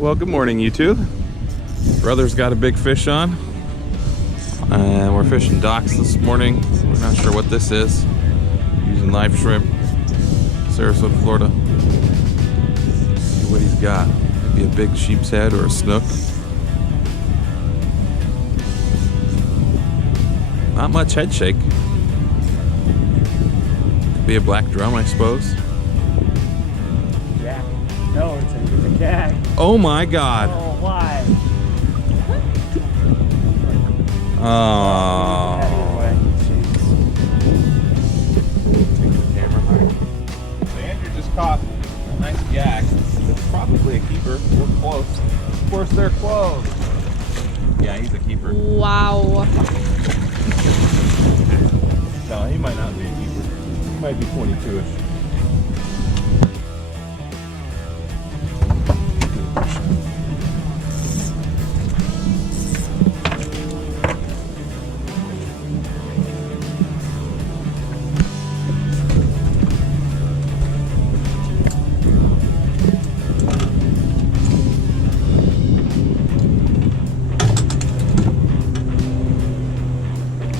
Well, good morning, YouTube. Brother's got a big fish on, and we're fishing docks this morning. We're not sure what this is. Using live shrimp, Sarasota, Florida. Let's see what he's got. Maybe a big sheep's head or a snook. Not much head shake. Could be a black drum, I suppose. Yeah. No, it's a gag. Oh my God. Oh, why? Oh. Take the camera high. So Andrew just caught a nice gag. It's probably a keeper. We're close. Of course they're close. Yeah, he's a keeper. Wow. No, he might not be a keeper. He might be 22-ish.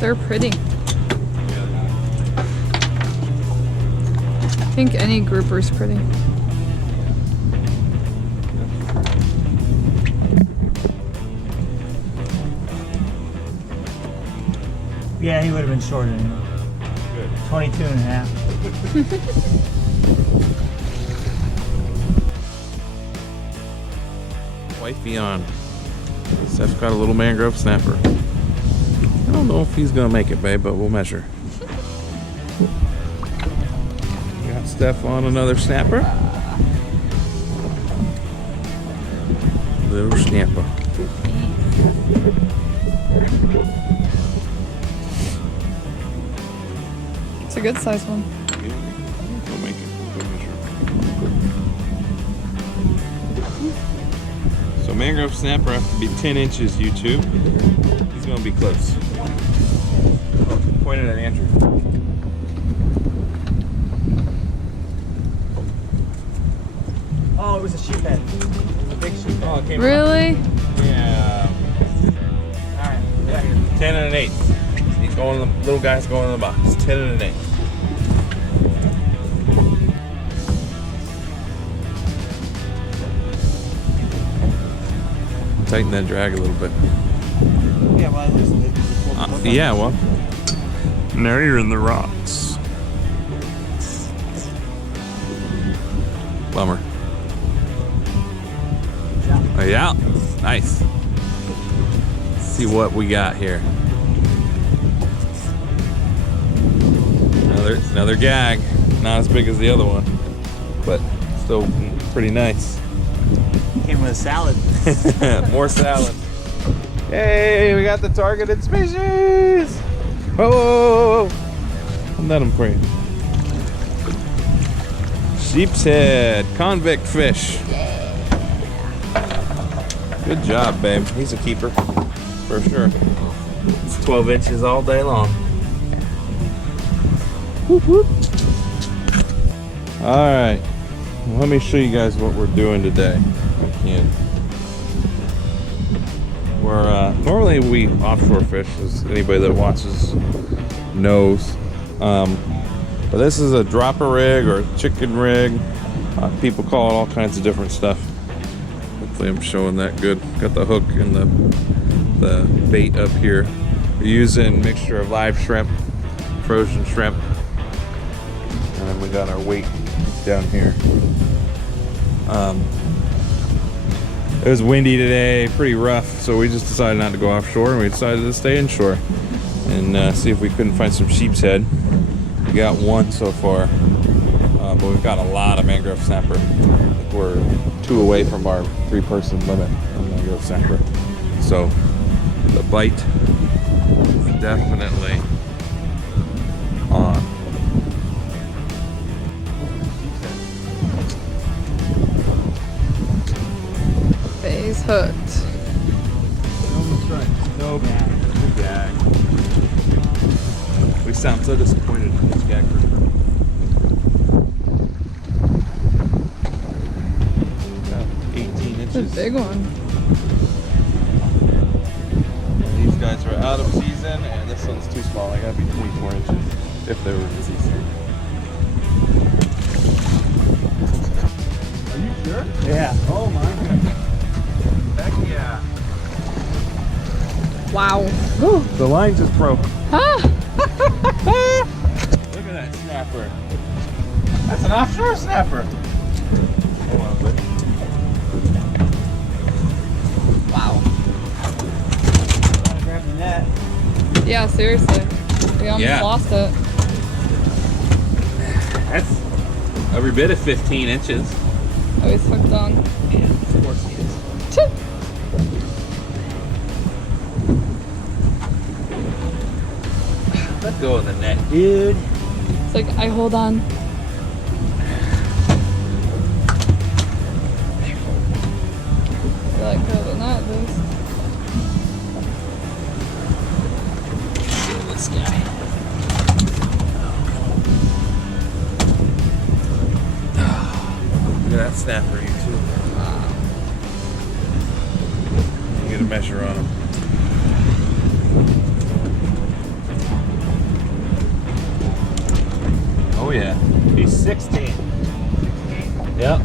They're pretty. I think any grouper's pretty. Yeah, he would have been shorter anyway. Good. 22 and a half. Wifey on. Steph's got a little mangrove snapper. I don't know if he's gonna make it, babe, but we'll measure. Got Steph on another snapper. Little snapper. It's a good size one. We'll make it. We'll measure. So mangrove snapper has to be 10 inches, YouTube. He's gonna be close. Point it at Andrew. Oh, it was a sheephead. It was a big sheephead. Oh, it came Really? out. Yeah. Alright, yeah. 10 and an 8. He's going. The little guy's going in the box. 10 and an 8. Tighten that drag a little bit. Yeah, well, I loosened it. Yeah, well. Now you're in the rocks. Bummer. Oh, yeah. Nice. Let's see what we got here. Another gag. Not as big as the other one, but still pretty nice. Came with a salad. More salad. Hey, we got the targeted species. Whoa, whoa, whoa, whoa. I'll let him for you. Sheep's head, convict fish. Good job, babe. He's a keeper, for sure. It's 12 inches all day long. Whoop, whoop. All right, let me show you guys what we're doing today. If I can. Normally we offshore fish, as anybody that watches knows. But this is a dropper rig or a chicken rig. People call it all kinds of different stuff. Hopefully I'm showing that good. Got the hook and the bait up here. We're using a mixture of live shrimp, frozen shrimp, and then we got our weight down here. It was windy today, pretty rough, so we just decided not to go offshore, and we decided to stay inshore and see if we couldn't find some sheep's head. We got one so far, but we've got a lot of mangrove snapper. I think we're 2 away from our 3-person limit on mangrove snapper. So the bite is definitely on. He's hooked. Almost right. No gag. Good gag. We sound so disappointed in this gag group. a big one. These guys are out of season, and this one's too small. I gotta be 24 inches if they were in season. Are you sure? Yeah. Oh my goodness. Heck yeah. Wow. The line just broke. Huh? Look at that snapper. That's an offshore snapper. Hold on, buddy. Wow. Gotta grab the net. Yeah, seriously. We almost Yeah. lost it. That's every bit of 15 inches. Oh, he's hooked on. Yeah, of course he is. Let go of the net, dude. It's like, I hold on. Let go of the net, this. This guy. Look at that snapper, you too. Get a measure on him. Oh yeah, He's 16. yep.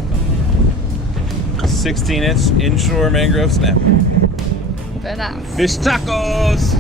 16-inch inshore mangrove snapper. Very nice. Fish tacos.